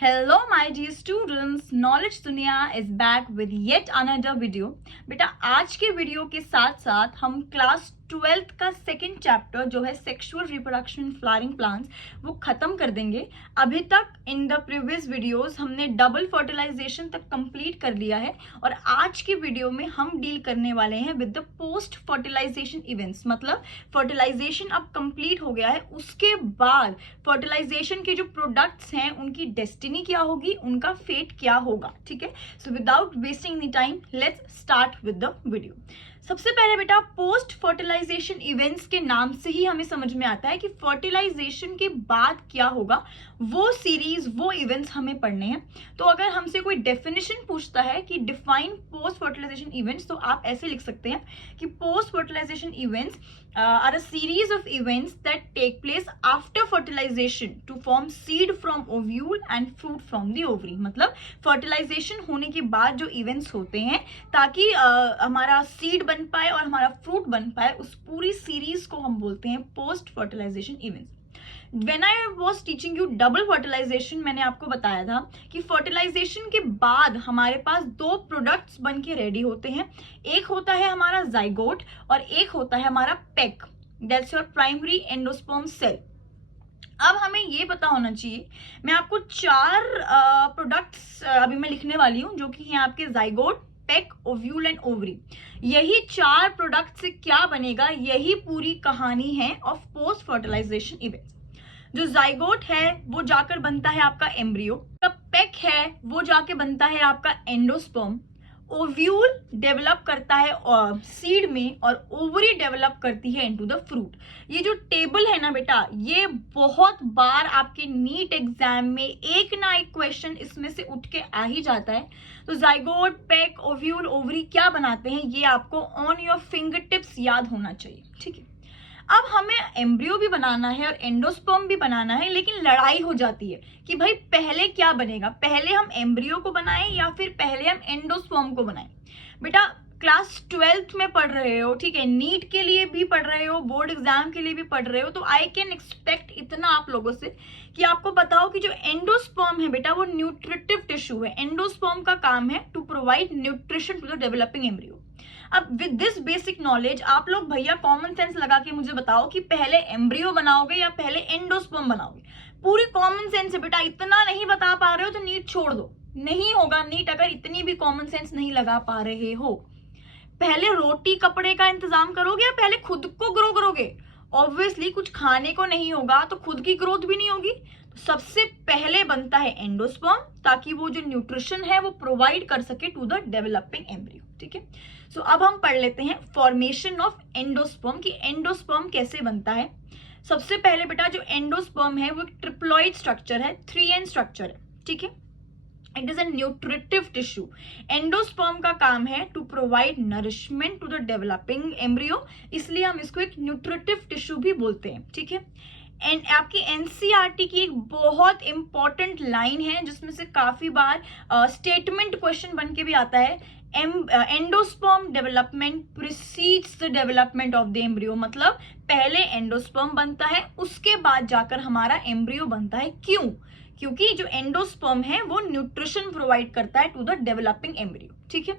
Hello my dear students, Knowledge Dunia is back with yet another video। बेटा आज के video के साथ साथ हम क्लास 12th का सेकेंड चैप्टर जो है sexual reproduction in flowering plants वो खत्म कर देंगे। अभी तक इन द प्रीवियस वीडियोस हमने डबल फर्टिलाइजेशन तक कंप्लीट कर लिया है और आज के वीडियो में हम डील करने वाले हैं with the post fertilization events. मतलब फर्टिलाइजेशन अब कंप्लीट हो गया है, उसके बाद फर्टिलाइजेशन के जो प्रोडक्ट्स हैं उनकी डेस्टिनी क्या होगी, उनका फेट क्या होगा। ठीक है, so without wasting the time let's start with the video. सबसे पहले बेटा पोस्ट फर्टिलाइजेशन इवेंट्स के नाम से ही हमें समझ में आता है कि फर्टिलाइजेशन के बाद क्या होगा, वो सीरीज वो इवेंट्स हमें पढ़ने हैं। तो अगर हमसे कोई डेफिनेशन पूछता है कि डिफाइन पोस्ट फर्टिलाइजेशन इवेंट्स, तो आप ऐसे लिख सकते हैं कि post fertilization events are a series of events that take place after fertilization to form seed from ovule and fruit from the ovary। मतलब फर्टिलाइजेशन होने के बाद जो इवेंट्स होते हैं ताकि हमारा सीड बन पाए और हमारा फ्रूट बन पाए, उस पूरी सीरीज को हम बोलते हैं post fertilization events. When I was teaching you double fertilization, मैंने आपको बताया था कि फर्टिलाइजेशन के बाद हमारे पास दो प्रोडक्ट्स बन के रेडी होते हैं। एक होता है हमारा जाइगोट और एक होता है हमारा PEC, that's your primary endosperm cell. अब हमें ये पता होना चाहिए, मैं आपको चार प्रोडक्ट्स अभी मैं लिखने वाली हूँ जो कि हैं आपके zygote, pack, ovule and ovary. यही चार प्रोडक्ट से क्या बनेगा, यही पूरी कहानी है ऑफ पोस्ट फर्टिलाइजेशन इवेंट्स। जो जाइगोट है वो जाकर बनता है आपका एम्ब्रियो, पेक है वो जाके बनता है आपका एंडोस्पर्म, ओव्यूल डेवलप करता है सीड में और ओवरी डेवलप करती है इनटू द फ्रूट। ये जो टेबल है ना बेटा, ये बहुत बार आपके नीट एग्जाम में एक ना एक क्वेश्चन इसमें से उठ के आ ही जाता है। तो जाइगोट, पेक, ओव्यूल, ओवरी क्या बनाते हैं, ये आपको ऑन योर फिंगर टिप्स याद होना चाहिए। ठीक है, अब हमें एम्ब्रियो भी बनाना है और एंडोस्पर्म भी बनाना है, लेकिन लड़ाई हो जाती है कि भाई पहले क्या बनेगा, पहले हम एम्ब्रियो को बनाएं या फिर पहले हम एंडोस्पर्म को बनाएं। बेटा क्लास 12th में पढ़ रहे हो, ठीक है, नीट के लिए भी पढ़ रहे हो, बोर्ड एग्जाम के लिए भी पढ़ रहे हो, तो आई कैन एक्सपेक्ट इतना आप लोगों से कि आपको पता हो कि जो एंडोस्पर्म है बेटा वो न्यूट्रिटिव टिश्यू है। एंडोस्पर्म का काम है to provide nutrition to the developing embryo. अब विद दिस बेसिक नॉलेज आप लोग भैया कॉमन सेंस लगा के मुझे बताओ कि पहले एम्ब्रियो बनाओगे या पहले एंडोस्पर्म बनाओगे। पूरी कॉमन सेंस है बेटा, इतना नहीं बता पा रहे हो तो नीट छोड़ दो, नहीं होगा नीट अगर इतनी भी कॉमन सेंस नहीं लगा पा रहे हो। पहले रोटी कपड़े का इंतजाम करोगे या पहले खुद को ग्रो करोगे? ऑब्वियसली कुछ खाने को नहीं होगा तो खुद की ग्रोथ भी नहीं होगी। तो सबसे पहले बनता है एंडोस्पर्म ताकि वो जो न्यूट्रिशन है वो प्रोवाइड कर सके टू द डेवलपिंग एम्ब्रियो। ठीक है, सो अब हम पढ़ लेते हैं फॉर्मेशन ऑफ एंडोस्पर्म कि एंडोस्पर्म कैसे बनता है। सबसे पहले बेटा जो एंडोस्पर्म है वो एक ट्रिप्लॉइड स्ट्रक्चर है, 3N स्ट्रक्चर है। ठीक है, it is a nutritive tissue. Endosperm का काम है to provide nourishment to the developing embryo, इसलिए हम इसको एक न्यूट्रिटिव टिश्यू भी बोलते हैं। ठीक है, एंड आपकी एनसीईआरटी की एक बहुत इंपॉर्टेंट लाइन है जिसमें से काफी बार स्टेटमेंट क्वेश्चन बन के भी आता है, endosperm development precedes the development of the embryo. मतलब पहले एंडोस्पर्म बनता है उसके बाद जाकर हमारा एम्ब्रियो बनता है। क्यों? क्योंकि जो एंडोस्पर्म है वो न्यूट्रिशन प्रोवाइड करता है टू द डेवलपिंग एम्ब्रियो। ठीक है,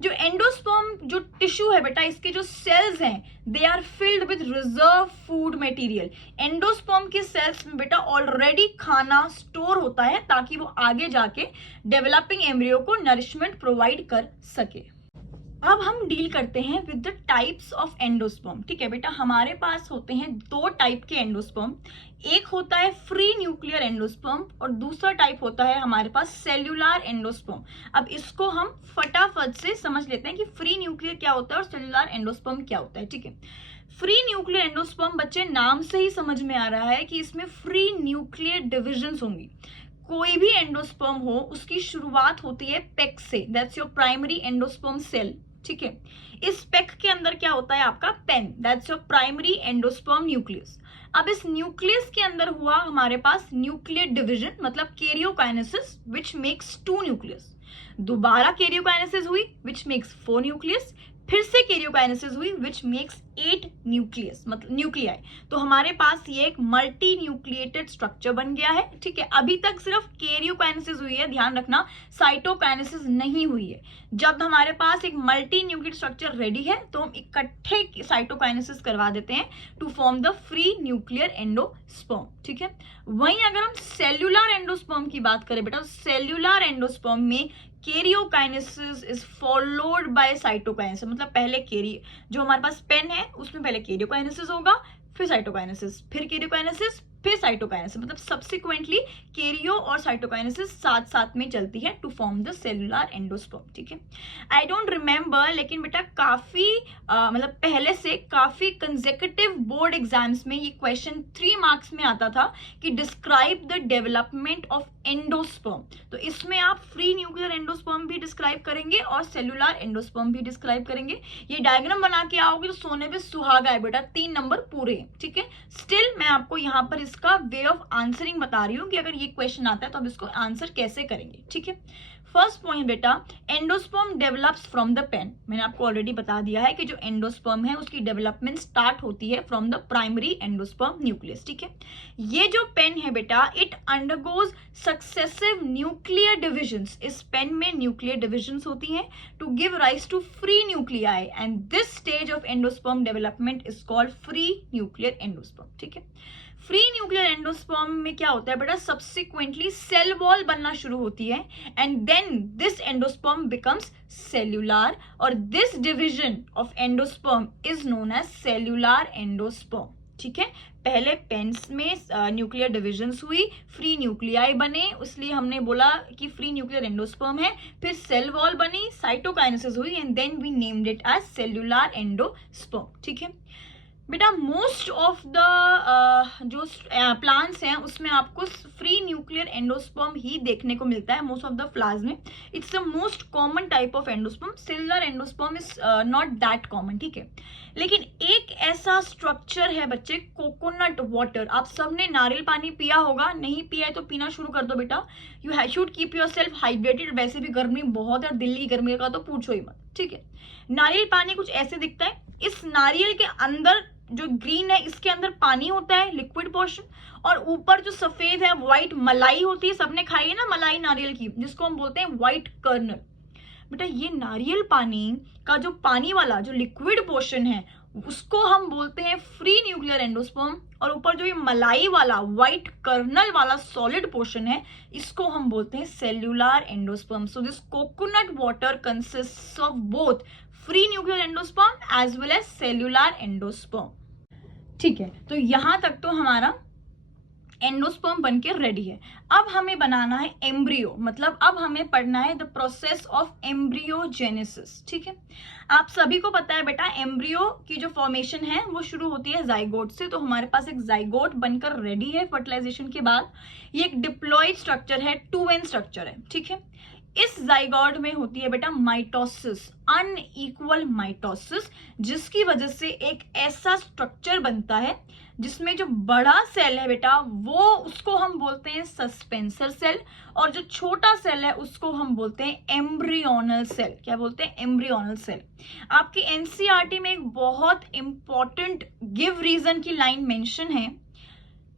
जो एंडोस्पर्म जो टिश्यू है बेटा, इसके जो सेल्स हैं they are filled with reserve food material. Endosperm के सेल्स में बेटा ऑलरेडी खाना स्टोर होता है ताकि वो आगे जाके डेवलपिंग एम्ब्रियो को नरिशमेंट प्रोवाइड कर सके। अब हम डील करते हैं with the types of endosperm. ठीक है बेटा, हमारे पास होते हैं दो टाइप के एंडोस्पर्म, एक होता है फ्री न्यूक्लियर एंडोस्पर्म और दूसरा टाइप होता है हमारे पास सेल्यूलर एंडोस्पर्म। अब इसको हम फटाफट से समझ लेते हैं कि फ्री न्यूक्लियर क्या होता है और सेल्यूलर एंडोस्पर्म क्या होता है। ठीक है, फ्री न्यूक्लियर एंडोस्पर्म बच्चे नाम से ही समझ में आ रहा है कि इसमें फ्री न्यूक्लियर डिविजन्स होंगी। कोई भी एंडोस्पर्म हो उसकी शुरुआत होती है पेक से, that's your primary endosperm cell. ठीक है, इस पेक के अंदर क्या होता है आपका PEN, that's your primary endosperm nucleus. अब इस न्यूक्लियस के अंदर हुआ हमारे पास न्यूक्लियर डिवीजन, मतलब कैरियोकाइनेसिस व्हिच मेक्स 2 न्यूक्लियस। दोबारा कैरियोकाइनेसिस हुई व्हिच मेक्स 4 न्यूक्लियस, फिर से कैरियोकाइनेसिस हुई विच मेक्स 8 न्यूक्लियस मतलब न्यूक्लियाई। तो हमारे पास ये एक मल्टी न्यूक्लिएटेड स्ट्रक्चर बन गया है, ठीक है। अभी तक सिर्फ कैरियोकाइनेसिस हुई है, ध्यान रखना, साइटोकाइनेसिस नहीं हुई है। जब हमारे पास एक मल्टी न्यूक्लिएटेड स्ट्रक्चर रेडी है तो हम इकट्ठे साइटोकाइनेसिस करवा देते हैं to form the free nuclear endosperm, ठीक है। वहीं अगर हम सेल्यूलर एंडोस्पर्म की बात करें बेटा, सेल्यूलर एंडोस्पर्म में karyokinesis is followed by cytokinesis. मतलब पहले कैरी जो हमारे पास पेन है उसमें पहले कैरियोकाइनेसिस होगा, फिर साइटोकाइनेसिस, फिर कैरियोकाइनेसिस, फिर साइटोकाइनेसिस। मतलब सब्सिक्वेंटली कैरियो और साइटोकाइनेसिस साथ साथ में चलती है to form the cellular endosperm, ठीक है। आई डोंट रिमेंबर, लेकिन बेटा काफी मतलब पहले से काफी कंसेक्यूटिव बोर्ड एग्जाम्स में ये क्वेश्चन 3 मार्क्स में आता था कि describe the development of endosperm. तो इसमें आप फ्री न्यूक्लियर एंडोस्पर्म भी डिस्क्राइब करेंगे और सेल्यूलर एंडोस्पर्म भी डिस्क्राइब करेंगे। ये डायग्राम बना के आओगे तो सोने पे सुहागा है बेटा, 3 नंबर पूरे, ठीक है। स्टिल मैं आपको यहाँ पर इसका वे ऑफ आंसरिंग बता रही हूँ कि अगर ये क्वेश्चन आता है तो आप इसको आंसर कैसे करेंगे, ठीक है। फर्स्ट पॉइंट बेटा, endosperm develops from the PEN. मैंने आपको ऑलरेडी बता दिया है कि जो एंडोस्पर्म है उसकी डेवलपमेंट स्टार्ट होती है from the primary endosperm nucleus, ठीक है। ये जो पेन है बेटा, it undergoes successive nuclear divisions. इस पेन में न्यूक्लियर डिविजन्स होती हैं to give rise to free nuclei, and this stage of endosperm development is called free nuclear endosperm, ठीक है। फ्री न्यूक्लियर एंडोस्पर्म में क्या होता है बेटा, सब्सिक्वेंटली सेल वॉल बनना शुरू होती है and then this endosperm becomes cellular, और this division of endosperm is known as cellular endosperm, ठीक है। पहले पेन्स में न्यूक्लियर डिविजन्स हुई, फ्री न्यूक्लियाई बने, इसलिए हमने बोला कि फ्री न्यूक्लियर एंडोस्पर्म है। फिर सेल वॉल बनी, साइटोकाइनेसिस हुई and then we named it as cellular endosperm, ठीक है। बेटा मोस्ट ऑफ द जो प्लांट्स हैं उसमें आपको फ्री न्यूक्लियर एंडोस्पर्म ही देखने को मिलता है, मोस्ट ऑफ द फ्लावर्स में। It's the most common type of endosperm, cellular endosperm is not that common, ठीक है। लेकिन एक ऐसा स्ट्रक्चर है बच्चे, कोकोनट वाटर। आप सबने नारियल पानी पिया होगा, नहीं पिया है तो पीना शुरू कर दो बेटा। You should keep your self hydrated. वैसे भी गर्मी बहुत है, दिल्ली की गर्मी का तो पूछो ही मत, ठीक है। नारियल पानी कुछ ऐसे दिखता है। इस नारियल के अंदर जो ग्रीन है इसके अंदर पानी होता है, लिक्विड पोर्शन, और ऊपर जो सफेद है व्हाइट मलाई होती है। सबने खाई है ना मलाई नारियल की, जिसको हम बोलते हैं व्हाइट कर्नल। बेटा ये नारियल पानी का जो पानी वाला जो लिक्विड पोर्शन है उसको हम बोलते हैं फ्री न्यूक्लियर एंडोस्पर्म, और ऊपर जो ये मलाई वाला व्हाइट कर्नल वाला सॉलिड पोर्शन है इसको हम बोलते हैं cellular endosperm. So this coconut water consists of both free nuclear endosperm as well as cellular endosperm, ठीक है। तो यहां तक तो हमारा एंडोस्पर्म बनके रेडी है। अब हमें बनाना है एम्ब्रियो, मतलब अब हमें पढ़ना है द प्रोसेस ऑफ एम्ब्रियोजेनेसिस, ठीक है। आप सभी को पता है बेटा एम्ब्रियो की जो फॉर्मेशन है वो शुरू होती है जाइगोट से। तो हमारे पास एक जाइगोट बनकर रेडी है फर्टिलाइजेशन के बाद। ये एक डिप्लॉयड स्ट्रक्चर है, 2n स्ट्रक्चर है, ठीक है। इस जाइगोट में होती है बेटा माइटोसिस, अनइक्वल माइटोसिस, जिसकी वजह से एक ऐसा स्ट्रक्चर बनता है जिसमें जो बड़ा सेल है बेटा वो उसको हम बोलते हैं सस्पेंसर सेल, और जो छोटा सेल है उसको हम बोलते हैं एम्ब्रियोनल सेल। क्या बोलते हैं? Embryonal cell. आपकी एनसीईआरटी में एक बहुत इंपॉर्टेंट गिव रीजन की लाइन मेंशन है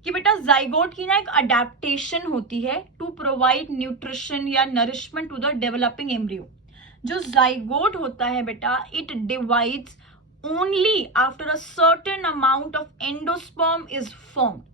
कि बेटा जाइगोट की ना एक अडेप्टेशन होती है टू प्रोवाइड न्यूट्रिशन या nourishment to the developing embryo. जो जाइगोट होता है बेटा it divides only after a certain amount of endosperm is formed.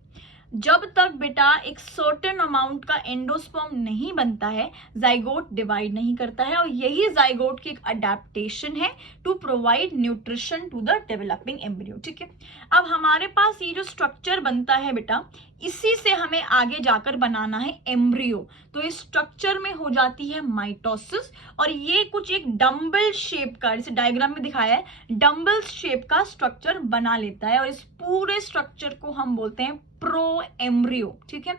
जब तक बेटा एक सर्टेन अमाउंट का एंडोस्पर्म नहीं बनता है जाइगोट डिवाइड नहीं करता है, और यही जाइगोट की एक अडेप्टेशन है to provide nutrition to the developing embryo, ठीक है। अब हमारे पास ये जो स्ट्रक्चर बनता है बेटा इसी से हमें आगे जाकर बनाना है एम्ब्रियो। तो इस स्ट्रक्चर में हो जाती है माइटोसिस, और ये कुछ एक डम्बल शेप का, जैसे डायग्राम में दिखाया है, डम्बल शेप का स्ट्रक्चर बना लेता है, और इस पूरे स्ट्रक्चर को हम बोलते हैं प्रो एम्ब्रियो, ठीक है।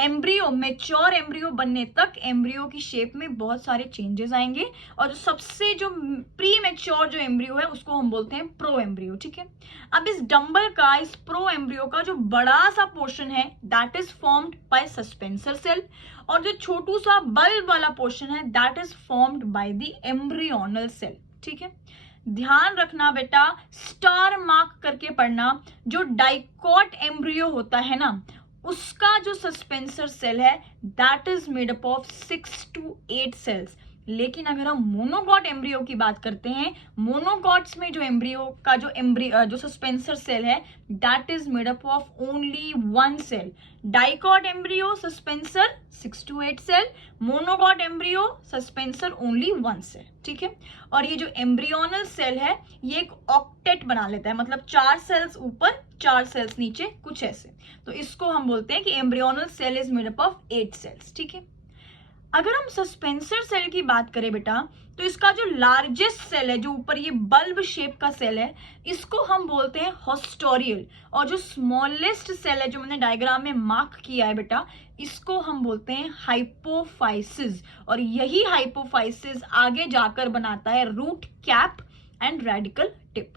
एम्ब्रियो मेच्योर एम्ब्रियो बनने तक एम्ब्रियो की शेप में बहुत सारे चेंजेस आएंगे, और जो सबसे जो प्री मेच्योर जो एम्ब्रियो है उसको हम बोलते हैं प्रो एम्ब्रियो, ठीक है। अब इस डम्बल का, इस प्रो एम्ब्रियो का जो बड़ा सा पोर्शन है that is formed by suspensor cell, और जो छोटू सा बल्ब वाला पोर्शन है that is formed by the embryonal cell, ठीक है। दैट रखना बेटा, स्टार मार्क करके पढ़ना, जो डाइकॉट एम्ब्रियो होता है ना, उसका जो सस्पेंसर सेल है that is made up of 6 to 8 cells. लेकिन अगर हम मोनोगॉट एम्ब्रियो की बात करते हैं, मोनोगॉट्स में जो एम्ब्रियो का जो सस्पेंसर सेल है that is made up of only 1 cell. Dicot embryo suspensor 6 to 8 cell, monocot embryo suspensor only 1 cell, ठीक है। और ये जो एम्ब्रियोनल सेल है ये एक ऑक्टेट बना लेता है, मतलब 4 सेल्स ऊपर 4 सेल्स नीचे, कुछ ऐसे। तो इसको हम बोलते हैं कि embryonal cell is made up of 8 cells, ठीक है। अगर हम सस्पेंसर सेल की बात करें बेटा, तो इसका जो लार्जेस्ट सेल है, जो ऊपर ये बल्ब शेप का सेल है, इसको हम बोलते हैं हॉस्टोरियल। और जो स्मॉलेस्ट सेल है जो मैंने डायग्राम में मार्क किया है बेटा, इसको हम बोलते हैं हाइपोफाइसिस। और यही हाइपोफाइसिस आगे जाकर बनाता है root cap and radical tip.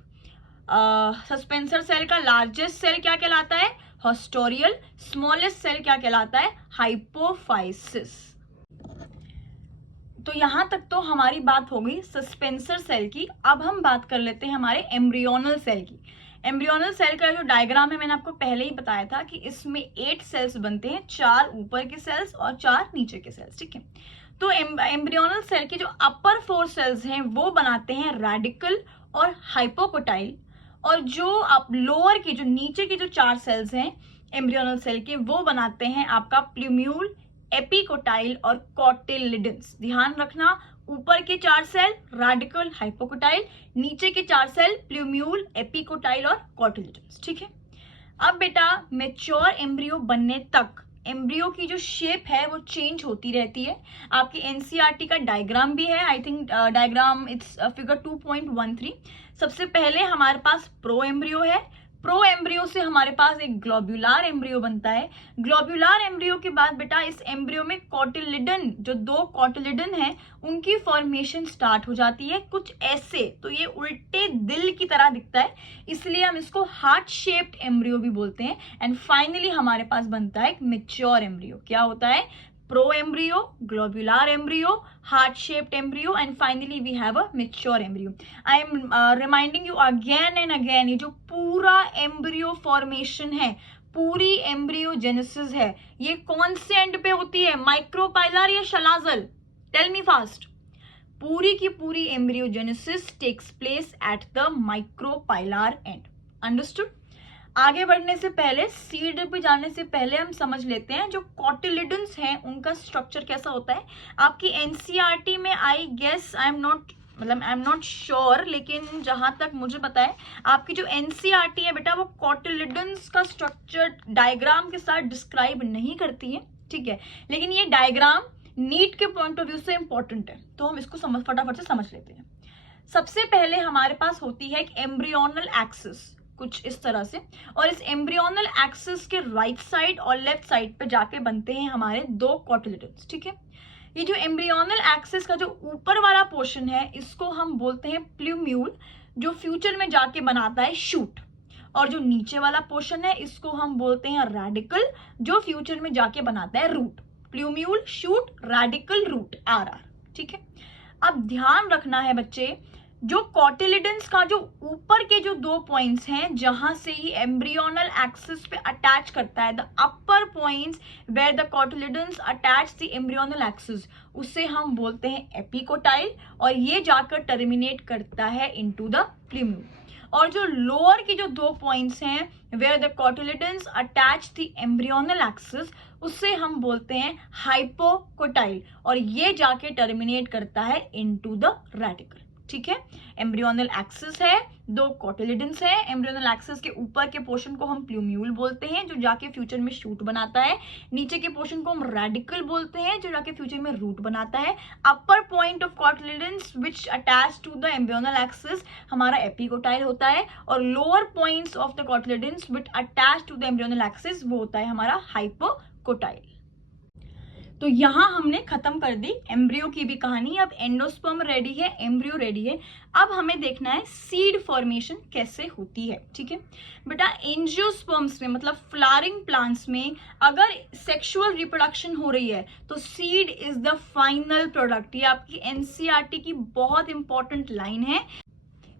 Suspensor cell का लार्जेस्ट सेल क्या कहलाता है? हॉस्टोरियल। स्मॉलेस्ट सेल क्या कहलाता है? हाइपोफाइसिस। तो यहां तक तो हमारी बात हो गई सस्पेंसर सेल की। अब हम बात कर लेते हैं हमारे एम्ब्रियोनल सेल की। एम्ब्रियोनल सेल का जो डायग्राम है मैंने आपको पहले ही बताया था कि इसमें 8 सेल्स बनते हैं, 4 ऊपर के सेल्स और 4 नीचे के सेल्स, ठीक है। तो एम्ब्रियोनल सेल के जो अपर 4 सेल्स हैं वो बनाते हैं रेडिकल और हाइपोकोटाइल, और जो आप लोअर के जो नीचे के जो 4 सेल्स हैं एम्ब्रियोनल सेल के वो बनाते हैं आपका प्लूम्यूल, एपिकोटाइल और कोटिलिडन्स। ध्यान रखना, ऊपर के 4 सेल रेडिकल हाइपोकोटाइल, नीचे के 4 सेल प्लूम्यूल, एपिकोटाइल और कोटिलिडन्स, ठीक है। अब बेटा मैच्योर एम्ब्रियो बनने तक एम्ब्रियो की जो शेप है वो चेंज होती रहती है। आपकी एनसीईआरटी का डायग्राम भी है, I think diagram it's figure 2.13। सबसे पहले हमारे पास प्रो एम्ब्रियो है, प्रो एम्ब्रियो से हमारे पास एक ग्लोब्यूलर एम्ब्रियो बनता है। ग्लोब्यूलर एम्ब्रियो के बाद बेटा इस एम्ब्रियो में कोटिलिडन, जो 2 कोटिलिडन है उनकी फॉर्मेशन स्टार्ट हो जाती है, कुछ ऐसे। तो ये उल्टे दिल की तरह दिखता है, इसलिए हम इसको हार्ट शेप्ड एम्ब्रियो भी बोलते हैं। एंड फाइनली हमारे पास बनता है एक मैच्योर एम्ब्रियो। क्या होता है? pro embryo, globular embryo, heart shaped embryo, and finally we have a mature embryo. I am reminding you again and again, ये जो पूरा embryo formation है, पूरी embryogenesis है, ये कौन से एंड पे होती है? माइक्रोपाइलर या शलाजल? Tell me fast. पूरी की पूरी embryogenesis takes place at the micropylar end. Understood? आगे बढ़ने से पहले, सीड पे जाने से पहले हम समझ लेते हैं जो कोटिलिडन्स हैं उनका स्ट्रक्चर कैसा होता है। आपकी एनसीईआरटी में I guess, I am not sure, लेकिन जहां तक मुझे पता है आपकी जो एनसीईआरटी है बेटा वो कोटिलिडन्स का स्ट्रक्चर डायग्राम के साथ डिस्क्राइब नहीं करती है, ठीक है। लेकिन ये डायग्राम नीट के पॉइंट ऑफ व्यू से इंपॉर्टेंट है, तो हम इसको फटाफट से समझ लेते हैं। सबसे पहले हमारे पास होती है एक एम्ब्रियोनल एक्सिस, कुछ इस तरह से, और इस एम्ब्रियोनल एक्सिस के राइट साइड और लेफ्ट साइड पे जाके बनते हैं हमारे 2 कोटिलिडन्स, ठीक है। ये जो एम्ब्रियोनल एक्सिस का जो ऊपर वाला पोर्शन है इसको हम बोलते हैं प्लूम्यूल, जो फ्यूचर में जाके बनाता है शूट, और जो नीचे वाला पोर्शन है इसको हम बोलते हैं रेडिकल, जो फ्यूचर में जाके बनाता है root. Plumule, shoot, radical, root, RR, ठीक है। अब ध्यान रखना है बच्चे, जो कोटिलिडन्स का जो ऊपर के जो 2 पॉइंट्स हैं जहां से ही एम्ब्रियोनल एक्सिस पे अटैच करता है, the upper points where the cotyledons attach the embryonal axis, उसे हम बोलते हैं एपिकोटाइल, और ये जाकर टर्मिनेट करता है इनटू द प्लूम्यूल। और जो लोअर के जो 2 पॉइंट्स हैं where the cotyledons attach the embryonal axis, उससे हम बोलते हैं हाइपोकोटाइल, और ये जाके टर्मिनेट करता है इनटू द रेडिकल, ठीक है। एम्ब्रियोनल एक्सिस है, 2 कोटिलिडन्स है, एम्ब्रियोनल एक्सिस के ऊपर के पोर्शन को हम प्लूम्यूल बोलते हैं जो जाके फ्यूचर में शूट बनाता है, नीचे के पोर्शन को हम रेडिकल बोलते हैं जो जाके फ्यूचर में रूट बनाता है। Upper point of cotyledons which attach to the embryonal axis हमारा एपिकोटाइल होता है, और lower points of the cotyledons which attach to the embryonal axis वो होता है हमारा हाइपोकोटाइल। तो यहाँ हमने खत्म कर दी एम्ब्रियो की भी कहानी। अब एंडोस्पर्म रेडी है, एम्ब्रियो रेडी है। अब हमें देखना है सीड फॉर्मेशन कैसे होती है, ठीक है बेटा। एंजियोस्पर्म्स में, मतलब फ्लावरिंग प्लांट्स में, अगर सेक्सुअल रिप्रोडक्शन हो रही है तो seed is the final product. ये आपकी एनसीईआरटी की बहुत इंपॉर्टेंट लाइन है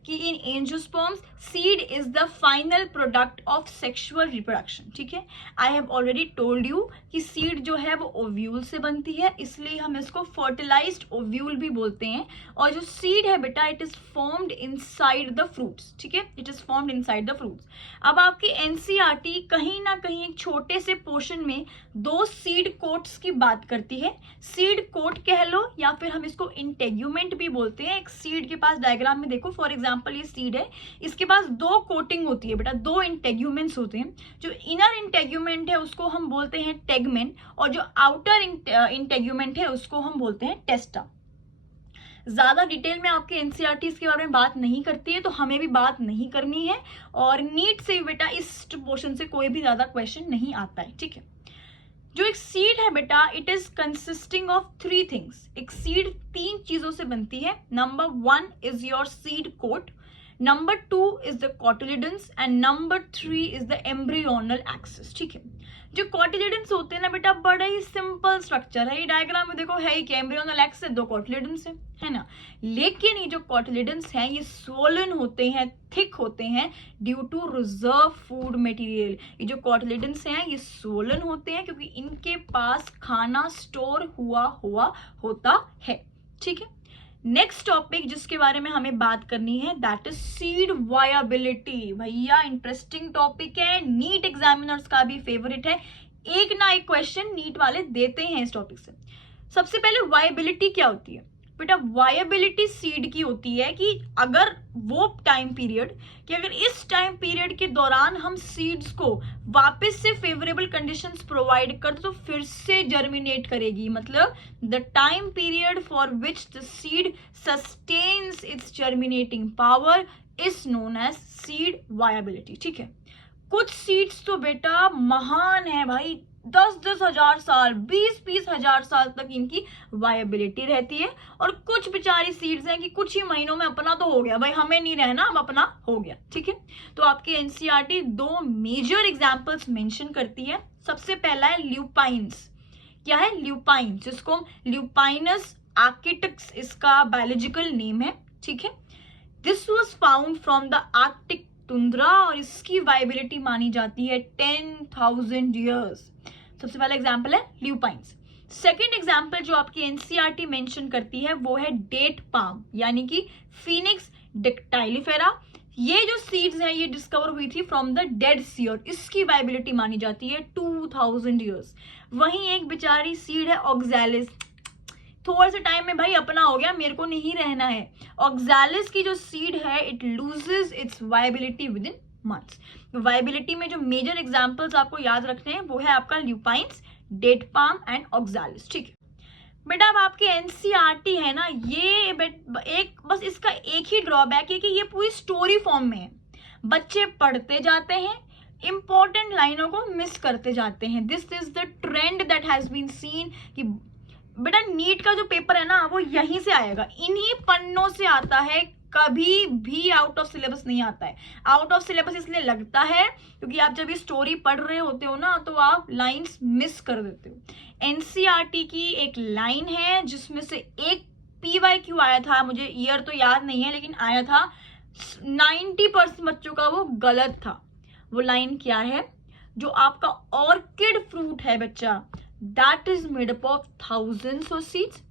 कि in angiosperms seed is the final product of sexual reproduction, ठीक है। I have already told you कि सीड जो है वो ओव्यूल से बनती है, इसलिए हम इसको फर्टिलाइज्ड ओव्यूल भी बोलते हैं। और जो सीड है बेटा, it is formed inside the fruits, ठीक है, it is formed inside the fruits. अब आपकी एनसीईआरटी कहीं ना कहीं एक छोटे से पोर्शन में दो सीड कोट्स की बात करती है। सीड कोट कह लो या फिर हम इसको इंटेग्यूमेंट भी बोलते हैं। एक सीड के पास डायग्राम में देखो, फॉर एग्जांपल ये सीड है, इसके पास दो कोटिंग होती है बेटा, दो इंटेग्यूमेंट्स होते हैं। जो इनर इंटेग्यूमेंट है उसको हम बोलते हैं टेगमेन, और जो आउटर इंटेग्यूमेंट है उसको हम बोलते हैं टेस्टा। ज्यादा डिटेल में आपके एनसीईआरटी के बारे में बात नहीं करती है, तो हमें भी बात नहीं करनी है। और नीट से बेटा इस पोर्शन से कोई भी ज्यादा क्वेश्चन नहीं आता है, ठीक है। जो एक सीड है बेटा, it is consisting of 3 things. एक सीड 3 चीजों से बनती है। Number 1 is your seed coat, number 2 is the cotyledons and number 3 is the embryonal axis, ठीक है। जो कॉटिलिडन्स होते हैं ना बेटा, बड़ा ही सिंपल स्ट्रक्चर है। ये डायग्राम में देखो है ही कि एम्ब्रियोनल एक्सिस 2 कॉटिलिडन्स है ना। लेकिन ये जो कॉटिलिडन्स हैं ये स्वोलन होते हैं, थिक होते हैं due to reserve food material. ये जो कॉटिलिडन्स हैं ये स्वोलन होते हैं क्योंकि इनके पास खाना स्टोर हुआ होता है, ठीक है। नेक्स्ट टॉपिक जिसके बारे में हमें बात करनी है दैट इज सीड वायबिलिटी। भैया इंटरेस्टिंग टॉपिक है, नीट एग्जामिनर्स का भी फेवरेट है। एक ना एक क्वेश्चन नीट वाले देते हैं इस टॉपिक से। सबसे पहले वायबिलिटी क्या होती है बेटा? वायबिलिटी सीड की होती है कि अगर वो टाइम पीरियड, कि अगर इस टाइम पीरियड के दौरान हम सीड्स को वापस से फेवरेबल कंडीशंस प्रोवाइड कर तो फिर से जर्मिनेट करेगी। मतलब the time period for which the seed sustains its germinating power is known as seed viability, ठीक है। कुछ सीड्स तो बेटा महान है भाई, 10-10 हजार साल, 20-20 हजार साल तक इनकी वायबिलिटी रहती है। और कुछ बेचारी सीड्स हैं कि कुछ ही महीनों में अपना तो हो गया भाई, हमें नहीं रहना, अब अपना हो गया, ठीक है। तो आपकी एनसीईआरटी 2 मेजर एग्जांपल्स मेंशन करती है। सबसे पहला है ल्यूपाइन्स। क्या है? ल्यूपाइन्स, जिसको हम ल्यूपाइनस आर्किटेक्स इसका बायोलॉजिकल नेम है, ठीक है। This was found from the Arctic tundra और इसकी वायबिलिटी मानी जाती है 10,000 ईयर्स। सबसे पहला एग्जाम्पल है ल्यूपाइन्स। सेकेंड एग्जाम्पल जो आपकी एनसीईआरटी मेंशन करती है वो है डेट पाम, यानी कि फिनिक्स डिक्टाइलिफेरा। ये जो सीड्स हैं ये डिस्कवर हुई थी फ्रॉम द डेड सी और इसकी वायबिलिटी मानी जाती है 2000 ईयर्स। वहीं एक बेचारी सीड है ऑक्सैलिस, थोड़े से टाइम में भाई अपना हो गया, मेरे को नहीं रहना है। ऑक्सैलिस की जो सीड है it loses it's viability with in months. Viability में जो मेजर एग्जांपल्स आपको याद रखने हैं वो है आपका ल्यूपाइन्स, डेट पाम एंड ऑक्सैलिस, ठीक है बेटा। अब आपके एनसीईआरटी है ना, ये एक बस इसका एक ही ड्रॉबैक है कि ये पूरी स्टोरी फॉर्म में है। बच्चे पढ़ते जाते हैं, इंपॉर्टेंट लाइनों को मिस करते जाते हैं। This is the trend that has been seen कि बेटा नीट का जो पेपर है ना वो यहीं से आएगा, इन्हीं पन्नों से आता है, कभी भी आउट ऑफ सिलेबस नहीं आता है। आउट ऑफ सिलेबस इसलिए लगता है क्योंकि आप जब ये स्टोरी पढ़ रहे होते हो ना तो आप लाइंस मिस कर देते हो। एनसीईआरटी की एक लाइन है जिसमें से एक PYQ आया था, मुझे ईयर तो याद नहीं है लेकिन आया था, 90% बच्चों का वो गलत था। वो लाइन क्या है? जो आपका ऑर्किड फ्रूट है बच्चा, that is made up of thousands of seeds।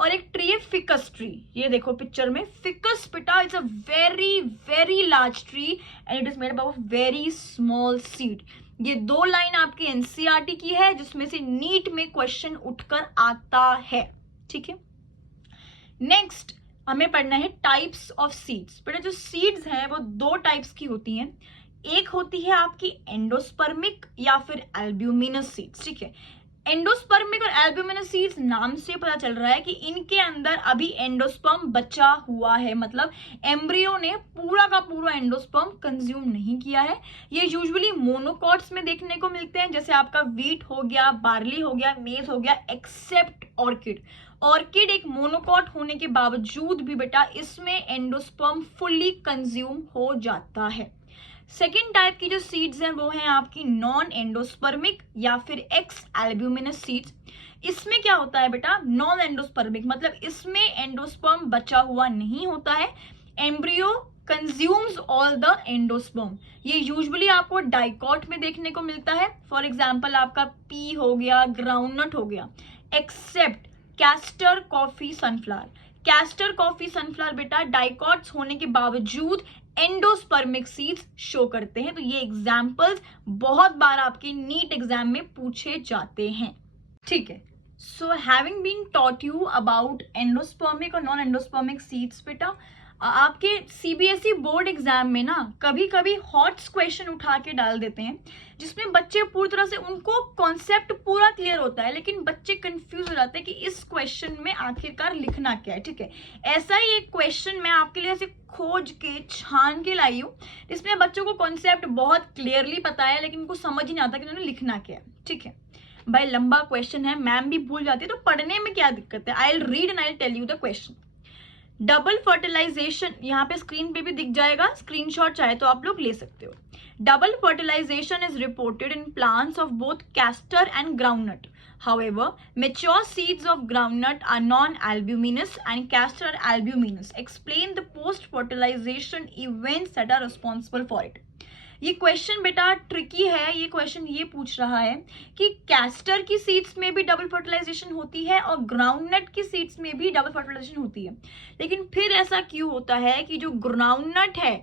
और एक ट्री है फिकस ट्री, ये देखो पिक्चर में फिकस बेटा, it's a very very large tree and it is made up of very small seed. ये 2 लाइन आपकी एनसीईआरटी की है जिसमें से नीट में क्वेश्चन उठकर आता है, ठीक है। नेक्स्ट हमें पढ़ना है टाइप्स ऑफ सीड्स। बेटा जो सीड्स हैं वो 2 टाइप्स की होती हैं। एक होती है आपकी एंडोस्पर्मिक या फिर एल्ब्यूमिनस सीड्स, ठीक है। एंडोस्पर्मिक और एल्ब्यूमिनस सीड्स नाम से पता चल रहा है कि इनके अंदर अभी एंडोस्पर्म बचा हुआ है, मतलब एम्ब्रियो ने पूरा का पूरा एंडोस्पर्म कंज्यूम नहीं किया है। ये यूजुअली मोनोकॉट्स में देखने को मिलते हैं, जैसे आपका व्हीट हो गया, बार्ली हो गया, मेज हो गया, एक्सेप्ट ऑर्किड। ऑर्किड एक मोनोकॉट होने के बावजूद भी बेटा इसमें एंडोस्पर्म फुल्ली कंज्यूम हो जाता है। सेकेंड टाइप की जो सीड्स हैं वो हैं आपकी नॉन एंडोस्पर्मिक या फिर एक्स एल्ब्यूमिनस सीड्स। इसमें क्या होता है बेटा? नॉन एंडोस्पर्मिक मतलब इसमें एंडोस्पर्म बचा हुआ नहीं होता है। Embryo consumes all the endosperm. ये यूजुअली आपको डाइकॉट में देखने को मिलता है। फॉर एग्जाम्पल आपका पी हो गया, ग्राउंडनट हो गया, except castor coffee sunflower. Castor coffee sunflower बेटा डाइकॉट्स होने के बावजूद एंडोस्पर्मिक सीड्स शो करते हैं। तो ये एग्जाम्पल्स बहुत बार आपके नीट एग्जाम में पूछे जाते हैं, ठीक है। So having been taught you about endospermic और नॉन एंडोस्पर्मिक सीड्स बेटा, आपके सीबीएसई बोर्ड एग्जाम में ना कभी कभी हॉट्स क्वेश्चन उठा के डाल देते हैं जिसमें बच्चे पूरी तरह से उनको कॉन्सेप्ट पूरा क्लियर होता है, लेकिन बच्चे कंफ्यूज हो जाते हैं कि इस क्वेश्चन में आखिरकार लिखना क्या है, ठीक है। ऐसा ही एक क्वेश्चन मैं आपके लिए ऐसे खोज के छान के लाई हूँ जिसमें बच्चों को कॉन्सेप्ट बहुत क्लियरली पता है लेकिन उनको समझ ही नहीं आता कि उन्होंने लिखना क्या है, ठीक है। भाई लंबा क्वेश्चन है, मैम भी भूल जाती है, तो पढ़ने में क्या दिक्कत है। I will read and I will tell you the question. Double fertilization, यहाँ पे स्क्रीन पे भी दिख जाएगा, स्क्रीनशॉट चाहे तो आप लोग ले सकते हो। Double fertilization is reported in plants of both castor and groundnut. However, mature seeds of groundnut are non-albuminous and castor are albuminous. Explain the post-fertilization events that are responsible for it. ये question बेटा tricky है। ये question ये पूछ रहा है कि castor की सीड्स में भी डबल फर्टिलाइजेशन होती है और ग्राउंडनट की सीड्स में भी डबल फर्टिलाइजेशन होती है, लेकिन फिर ऐसा क्यों होता है कि जो ग्राउंडनट है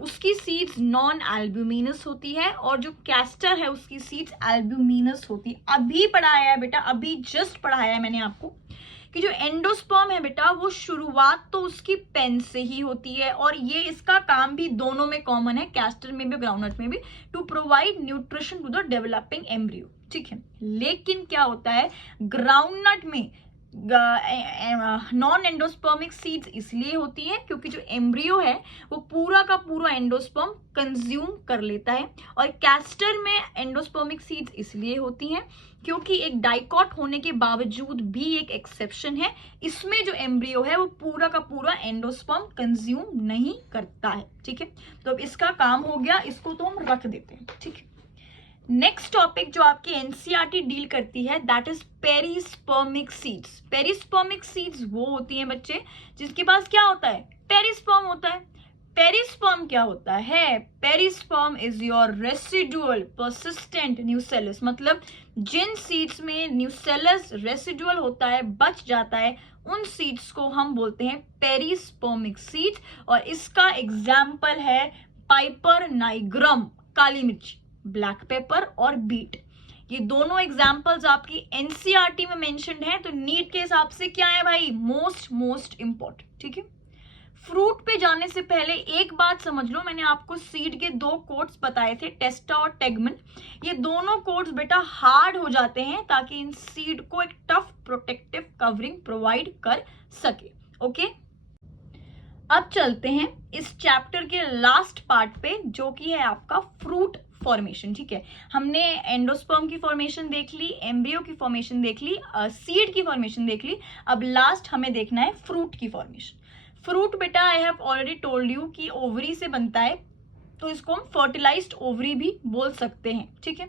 उसकी सीड्स नॉन एल्ब्यूमिनस होती है और जो कैस्टर है उसकी सीड्स एल्ब्यूमिनस होती है। अभी पढ़ाया है बेटा, अभी जस्ट पढ़ाया है मैंने आपको कि जो एंडोस्पर्म है बेटा वो शुरुआत तो उसकी पेन से ही होती है और ये इसका काम भी दोनों में कॉमन है, कैस्टर में भी ग्राउंडनट में भी, to provide nutrition to the developing embryo, ठीक है। लेकिन क्या होता है ग्राउंडनट में नॉन एंडोस्पर्मिक सीड्स इसलिए होती है क्योंकि जो एम्ब्रियो है वो पूरा का पूरा एंडोस्पर्म कंज्यूम कर लेता है, और कैस्टर में एंडोस्पर्मिक सीड्स इसलिए होती हैं क्योंकि एक डाइकॉट होने के बावजूद भी एक एक्सेप्शन है, इसमें जो एम्ब्रियो है वो पूरा का पूरा एंडोस्पर्म कंज्यूम नहीं करता है, ठीक है। तो अब इसका काम हो गया, इसको तो हम रख देते हैं, ठीक है। नेक्स्ट टॉपिक जो आपकी एनसीईआरटी डील करती है that is perispermic seeds. Perispermic seeds वो होती हैं बच्चे जिसके पास क्या होता है, पेरिस्पर्म होता है। पेरिस्पर्म क्या होता है, perisperm is your residual persistent nucellus, मतलब जिन सीड्स में न्यूसेलस रेसिडुअल होता है, बच जाता है, उन सीड्स को हम बोलते हैं पेरिस्पर्मिक सीड्स। और इसका एग्जाम्पल है पाइपर नाइग्रम, काली मिर्च, ब्लैक पेपर और बीट। ये दोनों एग्जाम्पल्स आपकी एनसीईआरटी में मेंशन्ड हैं, तो नीट के हिसाब से क्या है भाई, मोस्ट इंपॉर्टेंट, ठीक है। फ्रूट पे जाने से पहले एक बात समझ लो, मैंने आपको सीड के दो कोट्स बताए थे, टेस्टा और टेगमन। ये दोनों कोट्स बेटा हार्ड हो जाते हैं ताकि इन सीड को एक टफ प्रोटेक्टिव कवरिंग प्रोवाइड कर सके, ओके। अब चलते हैं इस चैप्टर के लास्ट पार्ट पे जो कि है आपका फ्रूट फॉर्मेशन, ठीक है। हमने एंडोस्पर्म की फॉर्मेशन देख ली, एम्ब्रियो की फॉर्मेशन देख ली, सीड की फॉर्मेशन देख ली, अब लास्ट हमें देखना है फ्रूट की फॉर्मेशन। फ्रूट बेटा I have already told you कि ओवरी से बनता है, तो इसको हम फर्टिलाइज्ड ओवरी भी बोल सकते हैं, ठीक है।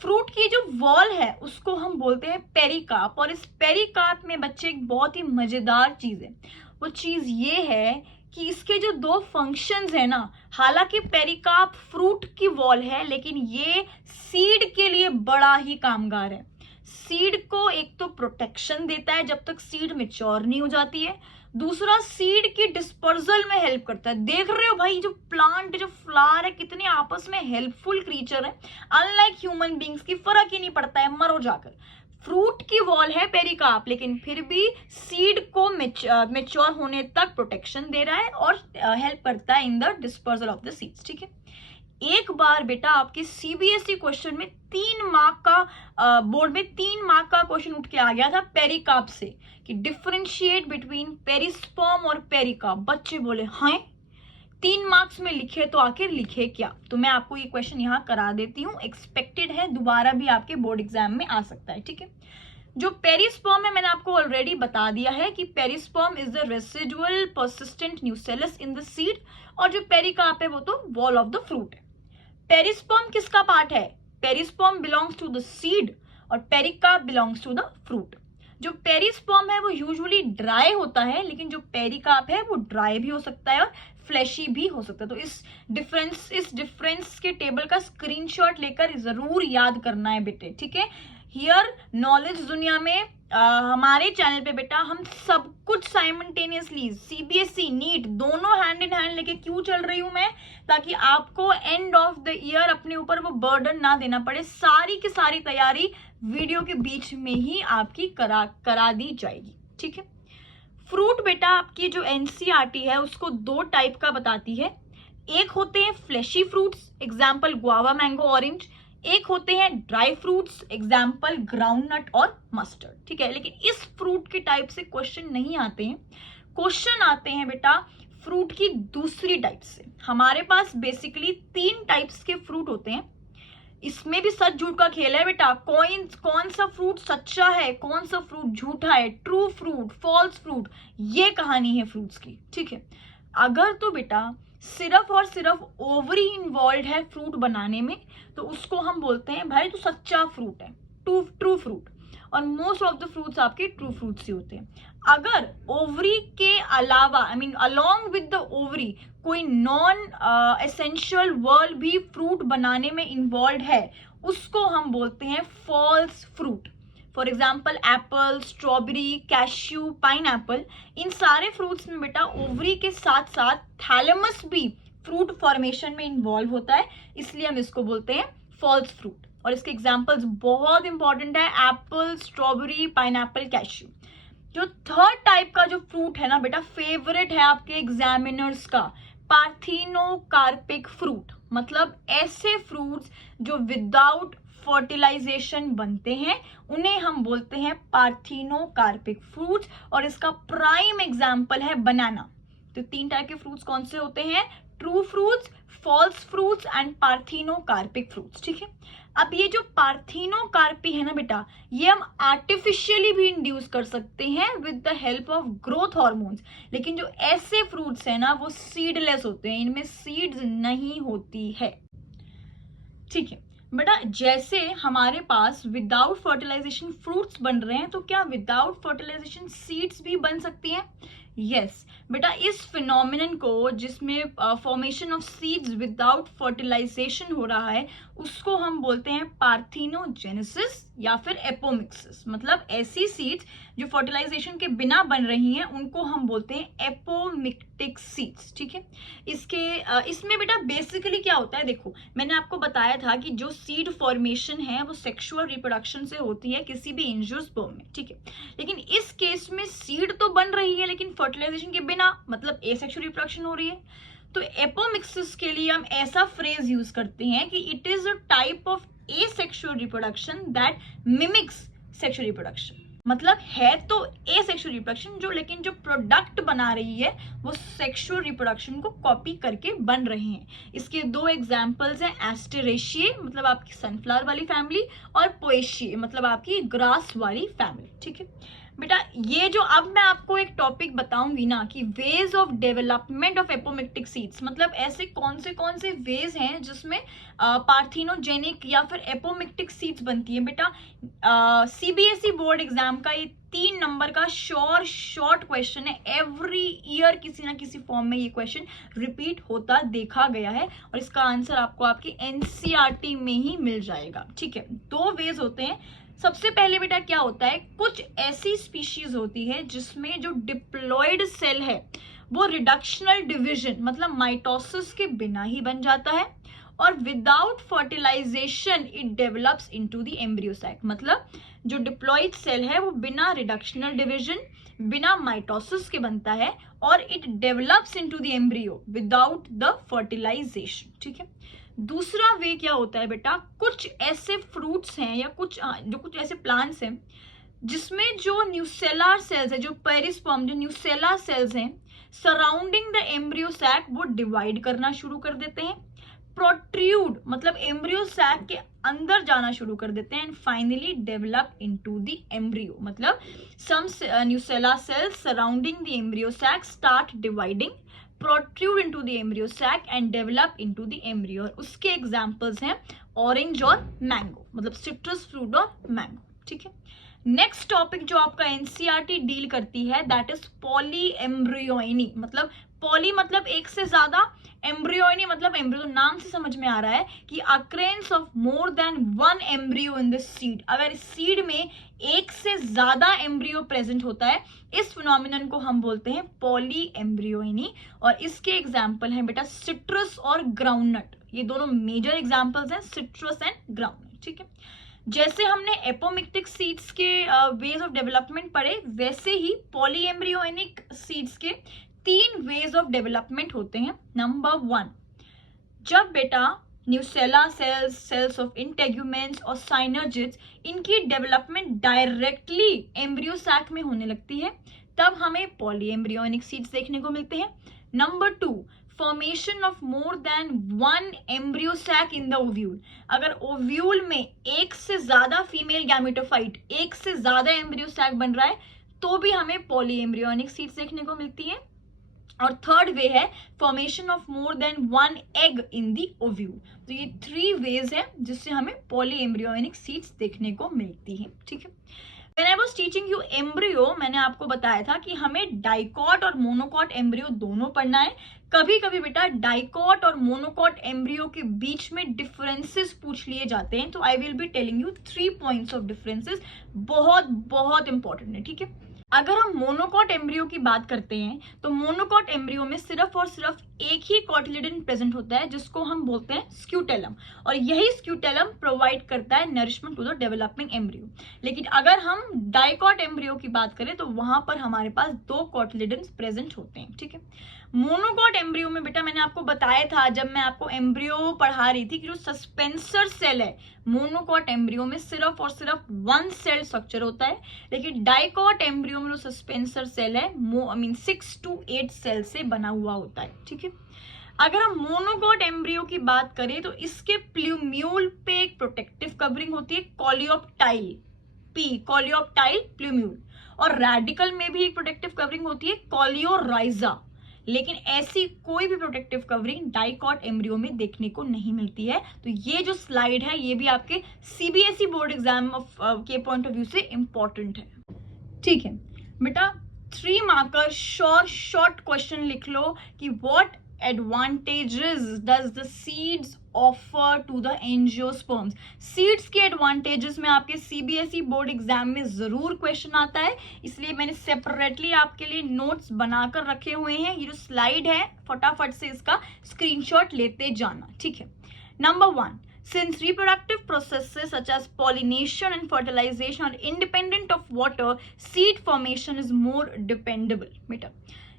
फ्रूट की जो वॉल है उसको हम बोलते हैं पेरिकार्प, और इस पेरिकार्प में बच्चे एक बहुत ही मजेदार चीज है, वो चीज ये है कि इसके जो दो फंक्शंस है ना, हालांकि पेरिकार्प फ्रूट की वॉल है लेकिन ये सीड के लिए बड़ा ही कामगार है। सीड को एक तो प्रोटेक्शन देता है जब तक सीड मैच्योर नहीं हो जाती है, दूसरा सीड की डिस्पर्सल में हेल्प करता है। देख रहे हो भाई जो प्लांट जो फ्लावर है कितने आपस में हेल्पफुल क्रीचर है, अनलाइक ह्यूमन बींग्स की फर्क ही नहीं पड़ता है, मरो जाकर। फ्रूट की वॉल है पेरिकार्प लेकिन फिर भी सीड को मैच्योर होने तक प्रोटेक्शन दे रहा है और हेल्प करता है in the dispersal of the seeds, ठीक है। एक बार बेटा आपके सीबीएसई क्वेश्चन में 3 मार्क का बोर्ड में 3 मार्क का क्वेश्चन उठ के आ गया था पेरिकार्प से कि डिफरेंशिएट बिटवीन पेरिस्पर्म और पेरिकार्प। बच्चे बोले हाँ 3 मार्क्स में लिखे तो आखिर लिखे क्या, तो मैं आपको ये क्वेश्चन यहाँ करा देती हूँ, एक्सपेक्टेड है, दोबारा भी आपके बोर्ड एग्जाम में आ सकता है, ठीक है। जो पेरिस्पर्म है मैंने आपको ऑलरेडी बता दिया है कि perisperm is the residual persistent nucellus in the seed, और जो पेरिकार्प है वो तो वॉल ऑफ द फ्रूट है। पेरिस्पर्म किसका पार्ट है, perisperm belongs to the seed और pericarp belongs to the fruit. जो पेरिस्पर्म है वो यूजुअली ड्राई होता है लेकिन जो पेरिकार्प है वो ड्राई भी हो सकता है और फ्लैशी भी हो सकता है। तो इस डिफरेंस के टेबल का स्क्रीनशॉट लेकर जरूर याद करना है बेटे, ठीक है। हियर नॉलेज दुनिया में हमारे चैनल पे बेटा हम सब कुछ साइमल्टेनियसली सीबीएसई नीट दोनों हैंड इन हैंड लेके क्यों चल रही हूं मैं, ताकि आपको एंड ऑफ द ईयर अपने ऊपर वो बर्डन ना देना पड़े। सारी की सारी तैयारी वीडियो के बीच में ही आपकी करा दी जाएगी, ठीक है। फ्रूट बेटा आपकी जो एनसीईआरटी है उसको 2 टाइप का बताती है। एक होते हैं fleshy fruits, example guava, mango, orange. एक होते हैं ड्राई फ्रूट्स, एग्जाम्पल ग्राउंडनट और मस्टर्ड, ठीक है। लेकिन इस फ्रूट के टाइप से क्वेश्चन नहीं आते हैं, क्वेश्चन आते हैं बेटा फ्रूट की दूसरी टाइप से। हमारे पास बेसिकली 3 टाइप्स के फ्रूट होते हैं। इसमें भी सच झूठ का खेल है बेटा, कौन सा फ्रूट सच्चा है, कौन सा फ्रूट झूठा है, ट्रू फ्रूट, फॉल्स फ्रूट, ये कहानी है फ्रूट्स की, ठीक है। अगर तो बेटा सिर्फ और सिर्फ ओवरी इन्वॉल्व है फ्रूट बनाने में, तो उसको हम बोलते हैं भाई तो सच्चा फ्रूट है, ट्रू फ्रूट। और मोस्ट ऑफ द फ्रूट्स आपके ट्रू फ्रूट्स ही होते हैं। अगर ओवरी के अलावा अलोंग विद द ओवरी कोई नॉन एसेंशियल वर्ल भी फ्रूट बनाने में इन्वॉल्व है, उसको हम बोलते हैं false fruit. For example apple, strawberry, cashew, pineapple, इन सारे फ्रूट्स में बेटा ओवरी के साथ साथ थैलेमस भी फ्रूट फॉर्मेशन में इन्वॉल्व होता है, इसलिए हम इसको बोलते हैं फॉल्स फ्रूट। और इसके एग्जाम्पल्स बहुत इंपॉर्टेंट है, एप्पल, स्ट्रॉबेरी, पाइनएप्पल, कैश्यू। जो थर्ड टाइप का जो फ्रूट है ना बेटा, फेवरेट है आपके एग्जामिनर्स का, पार्थिनोकार्पिक फ्रूट। मतलब ऐसे फ्रूट्स जो विदाउट फर्टिलाइजेशन बनते हैं, उन्हें हम बोलते हैं पार्थिनोकार्पिक फ्रूट्स। और इसका प्राइम एग्जाम्पल है बनाना। तो 3 टाइप के फ्रूट्स कौन से होते हैं? True fruits, false fruits and parthenocarpic fruits, ठीक है। अब ये जो पार्थिनोकार्पी है ना बेटा, ये हम आर्टिफिशियली भी इंड्यूस कर सकते हैं with the help of growth hormones. लेकिन जो ऐसे फ्रूट्स है ना वो सीडलेस होते हैं, इनमें सीड्स नहीं होती है, ठीक है बेटा। जैसे हमारे पास विदाउट फर्टिलाइजेशन फ्रूट्स बन रहे हैं, तो क्या विदाउट फर्टिलाइजेशन सीड्स भी बन सकती हैं? यस बेटा, इस फिनोमिनन को जिसमें formation of seeds without fertilization हो रहा है, उसको हम बोलते हैं पार्थिनोजेनेसिस या फिर एपोमिक्सिस। मतलब ऐसी सीड्स जो फर्टिलाइजेशन के बिना बन रही हैं, उनको हम बोलते हैं एपोमिक्टिक सीड्स, ठीक है। इसमें बेटा बेसिकली क्या होता है, देखो मैंने आपको बताया था कि जो सीड फॉर्मेशन है वो सेक्सुअल रिप्रोडक्शन से होती है किसी भी एंजियोस्पर्म में, ठीक है। लेकिन इस केस में सीड तो बन रही है लेकिन फर्टिलाइजेशन के बिना, मतलब एसेक्सुअल रिप्रोडक्शन हो रही है। तो एपोमिक्सिस के लिए हम ऐसा फ्रेज यूज करते हैं कि it is a type of asexual reproduction that mimics sexual reproduction. मतलब है तो एसेक्सुअल रिप्रोडक्शन जो, लेकिन जो प्रोडक्ट बना रही है वो सेक्सुअल रिप्रोडक्शन को कॉपी करके बन रहे हैं। इसके 2 एग्जांपल्स हैं, एस्टेरेशिये मतलब आपकी सनफ्लावर वाली फैमिली, और पोएशिये मतलब आपकी ग्रास वाली फैमिली, ठीक है बेटा। ये जो अब मैं आपको एक टॉपिक बताऊंगी ना कि ways of development of apomictic seeds, मतलब ऐसे कौन से वेज हैं जिसमें पार्थिनोजेनिक या फिर एपोमिक्टिक सीड्स बनती है बेटा। सीबीएसई बोर्ड एग्जाम का ये 3 नंबर का शॉर्ट क्वेश्चन है। एवरी ईयर किसी ना किसी फॉर्म में ये क्वेश्चन रिपीट होता देखा गया है, और इसका आंसर आपको आपकी एनसीईआरटी में ही मिल जाएगा, ठीक है। 2 वेज होते हैं। सबसे पहले बेटा क्या होता है, कुछ ऐसी स्पीशीज होती है जिसमें जो डिप्लॉयड सेल है वो रिडक्शनल डिवीजन मतलब माइटोसिस के बिना ही बन जाता है, और without fertilization it develops into the embryo sac. मतलब जो डिप्लॉयड सेल है वो बिना रिडक्शनल डिवीजन, बिना माइटोसिस के बनता है, और it develops into the embryo without the fertilization, ठीक है। दूसरा वे क्या होता है बेटा, कुछ ऐसे फ्रूट्स हैं या कुछ ऐसे प्लांट्स हैं जिसमें जो न्यूसेलर सेल्स है, जो पेरिस्पर्म जो न्यूसेलर सेल्स हैं सराउंडिंग द एम्ब्रियो सैक, वो डिवाइड करना शुरू कर देते हैं, प्रोट्रूड मतलब एम्ब्रियो सैक के अंदर जाना शुरू कर देते हैं, and finally develop into the embryo. मतलब some nucellar cells surrounding the embryo sac start dividing, protrude into the embryo sac and develop into the embryo। और उसके एग्जाम्पल्स हैं ऑरेंज और मैंगो, मतलब सिट्रस फ्रूट और मैंगो, ठीक है next topic जो आपका एनसीईआरटी डील करती है दैट इज पॉली एम्ब्रियोइनी। मतलब पॉली मतलब एक से ज्यादा, एम्ब्रियोइनी मतलब एम्ब्रियो, तो नाम से समझ में आ रहा है कि occurrence of more than one embryo in the seed. अगर सीड में एक से ज्यादा एम्ब्रियो प्रेजेंट होता है, इस फिनोमिनन को हम बोलते हैं पॉली एम्ब्रियोइनी। और इसके एग्जाम्पल हैं बेटा सिट्रस और ग्राउंडनट, ये दोनों मेजर एग्जाम्पल्स हैं, सिट्रस एंड ग्राउंडनट। ठीक है, जैसे हमने एपोमिक्टिक सीड्स के वेज ऑफ डेवलपमेंट पढ़े, वैसे ही पॉली एम्ब्रियोनिक सीड्स के 3 वेज ऑफ डेवलपमेंट होते हैं। नंबर 1, जब बेटा न्यूसेला सेल्स, सेल्स ऑफ इंटेग्यूमेंट्स और साइनर्जिड्स, इनकी डेवलपमेंट डायरेक्टली एम्ब्रियो सैक में होने लगती है, तब हमें पॉली एम्ब्रियोनिक सीड्स देखने को मिलते हैं। Number 2, formation of more than one embryo sac in the ovule. अगर ओव्यूल में एक से ज्यादा फीमेल गैमेटोफाइट, एक से ज्यादा एम्ब्रियो सैक बन रहा है, तो भी हमें पॉली एम्ब्रियोनिक सीड्स देखने को मिलती है। और थर्ड वे है formation of more than one egg in the ovule. तो ये 3 वेज है जिससे हमें पॉली एम्ब्रियोनिक सीड्स देखने को मिलती है। ठीक है, When I was teaching you embryo, मैंने आपको बताया था कि हमें डाइकॉट और मोनोकॉट एम्ब्रियो दोनों पढ़ना है। कभी कभी बेटा डाइकॉट और मोनोकॉट एम्ब्रियो के बीच में डिफरेंसेस पूछ लिए जाते हैं, तो I will be telling you 3 points of differences, बहुत बहुत इंपॉर्टेंट है। ठीक है, अगर हम मोनोकॉट एम्ब्रियो की बात करते हैं तो मोनोकॉट एम्ब्रियो में सिर्फ और सिर्फ एक ही कॉटिलिडन प्रेजेंट होता है जिसको हम बोलते हैं स्क्यूटेलम, और यही स्क्यूटेलम प्रोवाइड करता है nourishment to the developing embryo. लेकिन अगर हम डाइकॉट एम्ब्रियो की बात करें तो वहां पर हमारे पास 2 कॉटिलिडन प्रेजेंट होते हैं। ठीक है, मोनोकॉट एम्ब्रियो में बेटा मैंने आपको बताया था जब मैं आपको एम्ब्रियो पढ़ा रही थी कि जो सस्पेंसर सेल है मोनोकॉट एम्ब्रियो में सिर्फ और सिर्फ 1 सेल स्ट्रक्चर होता है, लेकिन डाइकॉट एम्ब्रियो में जो सस्पेंसर सेल है 6 to 8 सेल से बना हुआ होता है। ठीक है, अगर हम मोनोकॉट एम्ब्रियो की बात करें तो इसके प्लूम्यूल पे एक प्रोटेक्टिव कवरिंग होती है कॉलियोप्टाइल, कॉलियोप्टाइल प्लूम्यूल, और रेडिकल में भी एक प्रोटेक्टिव कवरिंग होती है कॉलियोराइजा। लेकिन ऐसी कोई भी प्रोटेक्टिव कवरिंग डाइकॉट एम्ब्रियो में देखने को नहीं मिलती है। तो ये जो स्लाइड है ये भी आपके सीबीएसई बोर्ड एग्जाम के पॉइंट ऑफ व्यू से इंपॉर्टेंट है। ठीक है बेटा, 3 मार्कर शॉर्ट क्वेश्चन लिख लो कि what advantages does the seeds offer to the angiosperms। Seeds के एडवांटेजेस में आपके सीबीएसई बोर्ड एग्जाम में जरूर क्वेश्चन आता है, इसलिए मैंने सेपरेटली आपके लिए नोट्स बनाकर रखे हुए हैं। ये जो स्लाइड है फटाफट से इसका स्क्रीनशॉट लेते जाना। ठीक है, number 1, since reproductive processes such as pollination and fertilization are independent of water, seed formation is more dependable। बेटा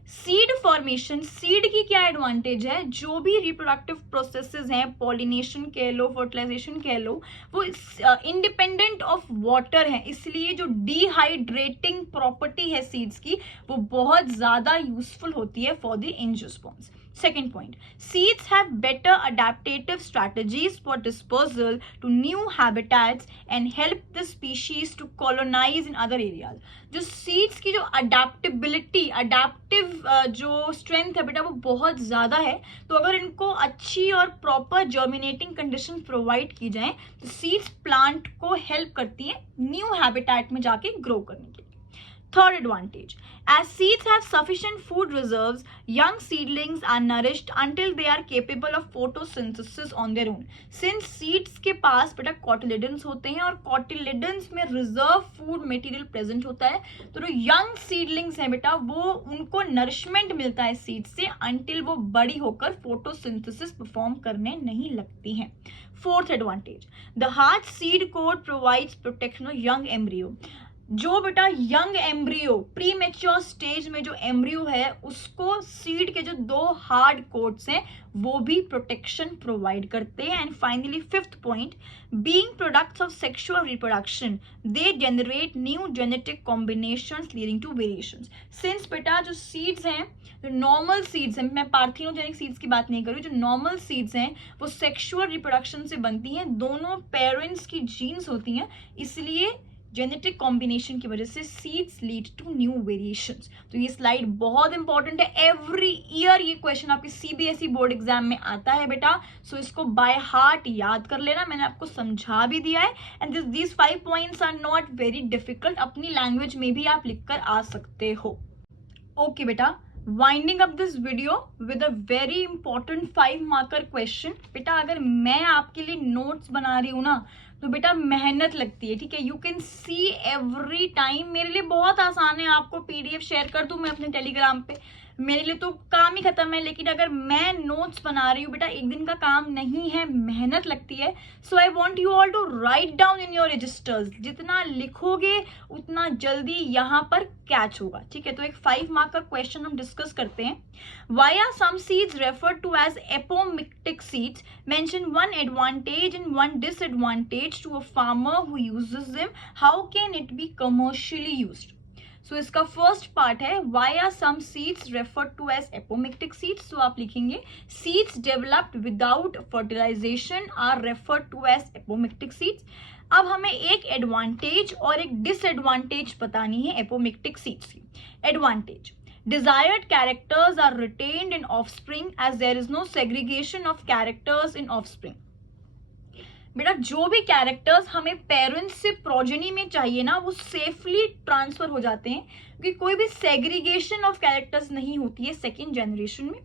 सीड फॉर्मेशन, सीड की क्या एडवांटेज है, जो भी रिप्रोडक्टिव प्रोसेसेस हैं, पॉलिनेशन कह लो, फर्टिलाइजेशन कह लो, वो इंडिपेंडेंट ऑफ वाटर है, इसलिए जो डिहाइड्रेटिंग प्रॉपर्टी है सीड्स की वो बहुत ज्यादा यूजफुल होती है for the angiosperms. Second point, seeds have better adaptative strategies for dispersal to new habitats and help the species to colonize in other areas। जो seeds की जो adaptability, adaptive जो strength है बेटा वो बहुत ज़्यादा है, तो अगर इनको अच्छी और proper germinating conditions provide की जाएं तो seeds plant को help करती हैं new habitat में जाके grow करने के लिए। Third advantage, as seeds have sufficient food reserves, young seedlings are nourished until they are capable of photosynthesis on their own। Since seeds के पास बेटा cotyledons होते हैं और cotyledons में reserve food material present होता है, तो जो young seedlings हैं बेटा वो उनको nourishment मिलता है seeds से until वो बड़ी होकर photosynthesis perform करने नहीं लगती हैं। Fourth advantage, the hard seed coat provides protection of young embryo। जो बेटा young embryo, pre mature stage में जो एम्ब्रियो है उसको सीड के जो 2 हार्ड कोट्स हैं वो भी प्रोटेक्शन प्रोवाइड करते हैं। And finally 5th point, being products of sexual reproduction they generate new genetic combinations leading to variations. Since बेटा जो सीड्स हैं, जो नॉर्मल सीड्स हैं, मैं पार्थिनोजेनिक सीड्स की बात नहीं कर रही, जो नॉर्मल सीड्स हैं वो सेक्सुअल रिप्रोडक्शन से बनती हैं, दोनों पेरेंट्स की जीन्स होती हैं, इसलिए जेनेटिक कॉम्बिनेशन की वजह से seeds lead to new variations. तो ये स्लाइड बहुत इंपॉर्टेंट है, एवरी ईयर ये क्वेश्चन आपके सीबीएसई बोर्ड एग्जाम में आता है बेटा। सो इसको बाय हार्ट याद कर लेना, मैंने आपको समझा भी दिया है। And these 5 points are not very difficult, अपनी लैंग्वेज में भी आप लिखकर आ सकते हो। ओके बेटा, winding up this video with a very important 5 marker question. बेटा अगर मैं आपके लिए नोट्स बना रही हूँ ना तो बेटा मेहनत लगती है, ठीक है। You can see every time, मेरे लिए बहुत आसान है, आपको पीडीएफ शेयर कर दूं मैं अपने टेलीग्राम पे, मेरे लिए तो काम ही खत्म है। लेकिन अगर मैं नोट्स बना रही हूँ बेटा, एक दिन का काम नहीं है, मेहनत लगती है। So I want you all to write down in your registers, जितना लिखोगे उतना जल्दी यहाँ पर कैच होगा, ठीक है। तो एक 5 मार्क का क्वेश्चन हम डिस्कस करते हैं। Why are some seeds referred to as apomictic seeds? Mention one advantage and one disadvantage to a farmer who uses them. How can it be commercially used? So इसका first part है why are some seeds referred to as apomictic seeds? So आप लिखेंगे seeds developed without fertilization are referred to as apomictic seeds. अब हमें एक advantage और एक disadvantage बतानी है apomictic seeds की। Advantage, desired characters are retained in offspring as there is no segregation of characters in offspring. बेटा जो भी कैरेक्टर्स हमें पेरेंट्स से प्रोजेनी में चाहिए ना, वो सेफली ट्रांसफर हो जाते हैं, क्योंकि कोई भी सेग्रीगेशन ऑफ कैरेक्टर्स नहीं होती है सेकेंड जनरेशन में।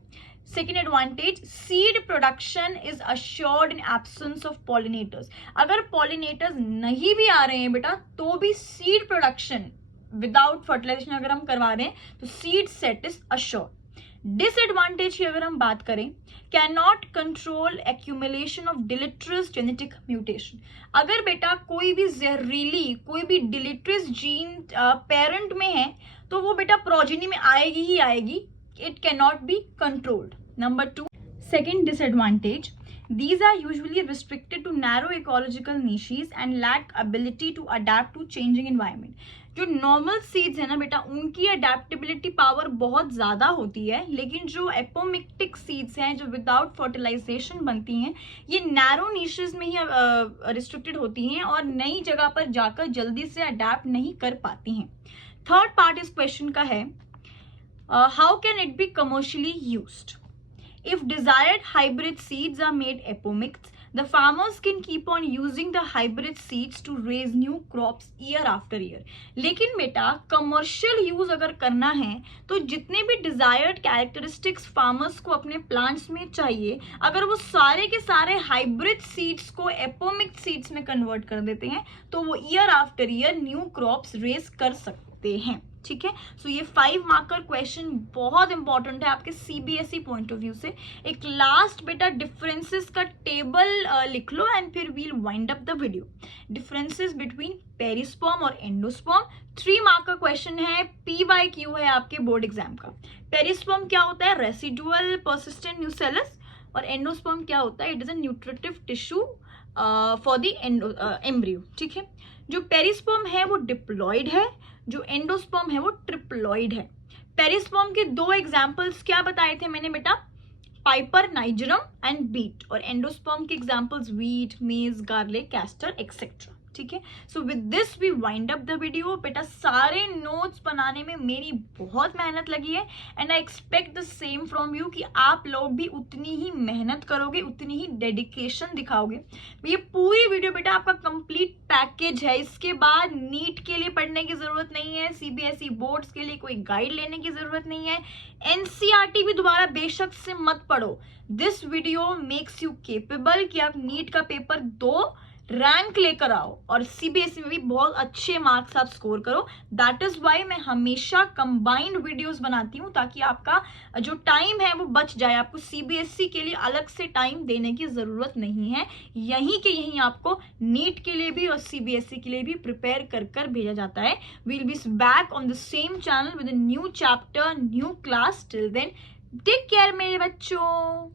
Second advantage, seed production is assured in absence of pollinators. अगर पॉलिनेटर्स नहीं भी आ रहे हैं बेटा तो भी सीड प्रोडक्शन विदाउट फर्टिलाइजेशन अगर हम करवा रहे हैं तो seed set is assured. Disadvantage की अगर हम बात करें, can not control accumulation of deleterious genetic mutation. अगर बेटा कोई भी जहरीली, कोई भी डिलिटरस जीन पेरेंट में है तो वो बेटा प्रोजेनी में आएगी ही आएगी, it can not be controlled. Number 2, second disadvantage, these are usually restricted to narrow ecological niches and lack ability to adapt to changing environment. जो नॉर्मल सीड्स है ना बेटा, उनकी अडेप्टेबिलिटी पावर बहुत ज़्यादा होती है, लेकिन जो एपोमिक्टिक सीड्स हैं जो विदाउट फर्टिलाइजेशन बनती हैं, ये नैरो नीशेस में ही रिस्ट्रिक्टेड होती हैं और नई जगह पर जाकर जल्दी से अडेप्ट नहीं कर पाती हैं। थर्ड पार्ट इस क्वेश्चन का है, how can it be commercially used? If desired hybrid seeds are made apomicts, the farmers can keep on using the hybrid seeds to raise new crops year after year. लेकिन बेटा commercial use अगर करना है तो जितने भी desired characteristics farmers को अपने प्लांट्स में चाहिए, अगर वो सारे के सारे हाइब्रिड सीड्स को एपोमिक सीड्स में कन्वर्ट कर देते हैं तो वो year after year new crops raise कर सकते हैं, ठीक है। सो ये 5 मार्कर क्वेश्चन बहुत इंपॉर्टेंट है आपके सीबीएसई पॉइंट ऑफ व्यू से। एक लास्ट बेटा डिफरेंसेस का टेबल लिख लो एंड फिर we'll wind up the video. Differences between perisperm और एंडोस्पर्म, 3 मार्क का क्वेश्चन है, PYQ है आपके बोर्ड एग्जाम का। पेरिस्पर्म क्या होता है? Residual persistent nucellus. और एंडोस्पर्म क्या होता है? It is a nutritive tissue for the embryo, ठीक है। जो पेरिस्पर्म है वो डिप्लॉइड है, जो एंडोस्पर्म है वो ट्रिप्लॉइड है। पेरिस्पर्म के 2 एग्जाम्पल्स क्या बताए थे मैंने बेटा? Piper nigrum and beet. और एंडोस्पर्म के examples wheat, maize, garlic, castor etcetera, ठीक है। So with this we wind up the video. बेटा सारे नोट्स बनाने में मेरी बहुत मेहनत लगी है and I expect the same from you कि आप लोग भी उतनी ही मेहनत करोगे, उतनी ही डेडिकेशन दिखाओगे। ये पूरी वीडियो बेटा आपका कंप्लीट पैकेज है, इसके बाद नीट के लिए पढ़ने की जरूरत नहीं है, सीबीएसई बोर्ड्स के लिए कोई गाइड लेने की जरूरत नहीं है, एनसीईआरटी भी दोबारा बेशक से मत पढ़ो। This video makes you capable कि आप नीट का पेपर दो, रैंक लेकर आओ और सीबीएसई में भी बहुत अच्छे मार्क्स आप स्कोर करो। दैट इज वाई मैं हमेशा कंबाइंड वीडियोस बनाती हूँ ताकि आपका जो टाइम है वो बच जाए, आपको सीबीएसई के लिए अलग से टाइम देने की जरूरत नहीं है। यहीं के यहीं आपको नीट के लिए भी और सीबीएसई के लिए भी प्रिपेयर कर कर भेजा जाता है। We'll be back on the same channel with a new chapter, new class. Till then take care मेरे बच्चों।